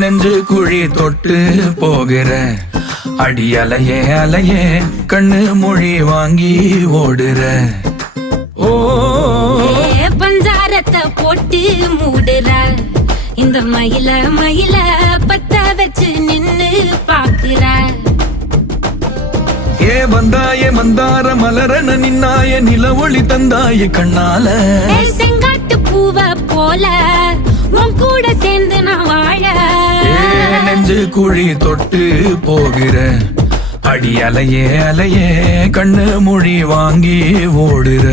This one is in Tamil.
நெஞ்சு குழி தொட்டு போகிற அடி அலையே அலையே கண்ணு மொழி வாங்கி ஓடுற. ஓ பஞ்சாரத்தை போட்டு மூடுற இந்த மயில மயில பத்த வச்சு நின்னு பாக்குற. வந்தாய மந்தார மலரன நின்னாய நில ஒளி தந்தாய கண்ணால. செங்காட்டு பூவ போல உன் கூட சேர்ந்து நான் வாழ. நெஞ்சு குழி தொட்டு போகிற அடி அலையே அலையே கண்ணு மொழி வாங்கி ஓடுற.